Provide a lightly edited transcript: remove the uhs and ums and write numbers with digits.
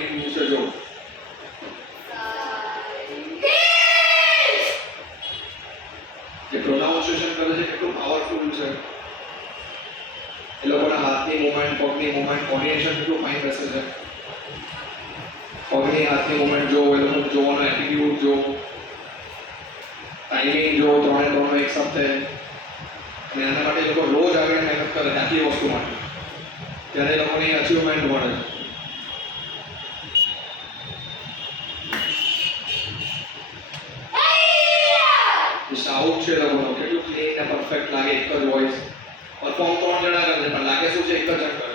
કન્ટિન્યુ છે જો જે પ્રોનાઉન્સિએશન કરે છે કેટલું પાવરફુલ છે એ લોકોના હાથની મૂવમેન્ટ પગની મૂવમેન્ટ કોર્ડિનેશન કેટલું ફાઇન રહેશે છે પગની હાથની મૂવમેન્ટ જો એ લોકો જોવાનો એટીટ્યુડ જો ટાઈમિંગ જો ત્રણનો એક સાથે અને એના માટે લોકો રોજ આગળ મહેનત કરે આટલી વસ્તુ માટે ત્યારે એ લોકોને અચીવમેન્ટ મળે છે સાઉન્ડ છે લોકોનો કેટલું ક્લીન ને પરફેક્ટ લાગે એક જ વોઇસ પરફોર્મ 3 જણા કરે પણ લાગે શું છે એક જ જણ કરે